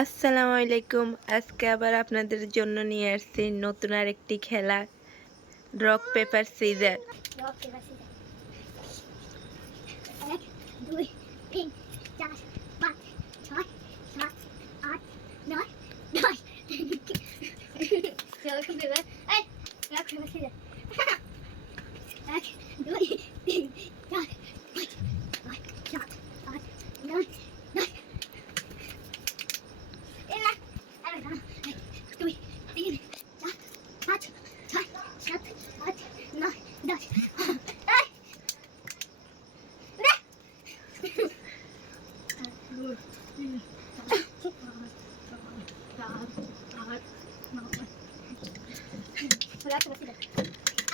আসসালামু আলাইকুম। আজকে আবার আপনাদের জন্য নিয়ে আসছি নতুন আরেকটি খেলা রক পেপার সিজার ছয় সাত আট নয় দশ রক পেপার এই রক পেপার সিজার এক দুই তিন চার পাঁচ ছয় সাত আট নয় দশ এই না আরে না এক দুই তিন চার পাঁচ ছয় সাত আট নয় দশ এই রে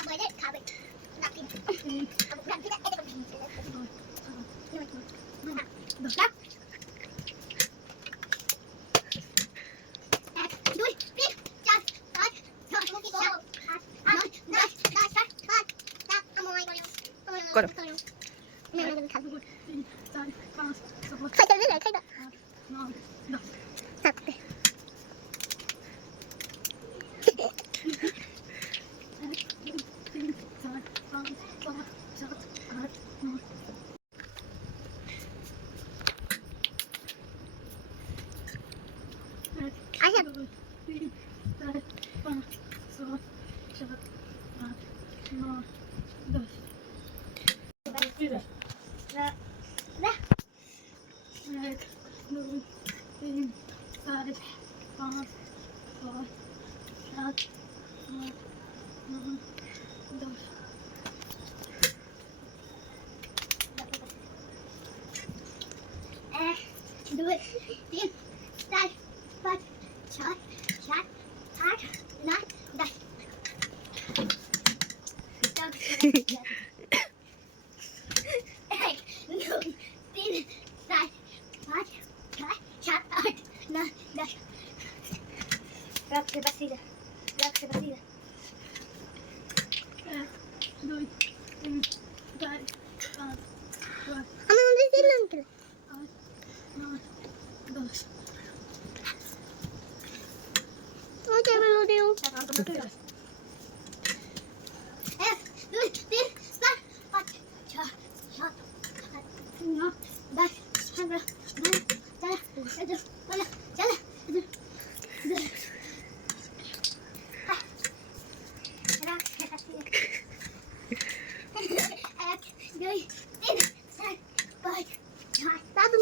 আমাদের খাবে নাকি নাকি না এটা ভেঙে এক দুই তিন চার পাঁচ ছয় সাত আট নয় দশ দশ দশ পাঁচ সাত আমায় করো আমায় করো। করো না না খাব খাইতে দিলে খাইতে থাকতে আচ্ছা না না এক দুই তিন চার পাঁচ ছয় সাত আট নয় দশ এক দুই তিন চার পাঁচ ছয় সাত আট নয় দশ রাখতে পারছি না রাখতে পারছি না আমি মধ্যে দিলাম তো ওই টেবিল দিও এক দুই তিন চার পাঁচ ছয় সাত আট নয় দশ এগারো বারো তেরো চোদ্দ পনেরো ষোলো এক দুই তিন চার পাঁচ ছয় সাত আট নয় দশ রক পেপার সিজার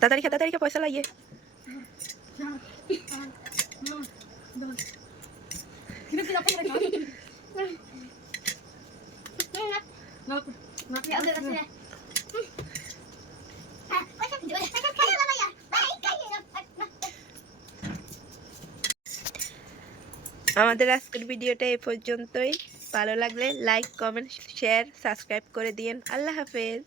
তাড়াতাড়ি খা তাড়াতাড়ি খা, পয়সা আমাদের আজকের ভিডিওটা এ পর্যন্তই। ভালো লাগলে লাইক কমেন্ট শেয়ার সাবস্ক্রাইব করে দিন আল্লাহ হাফেজ.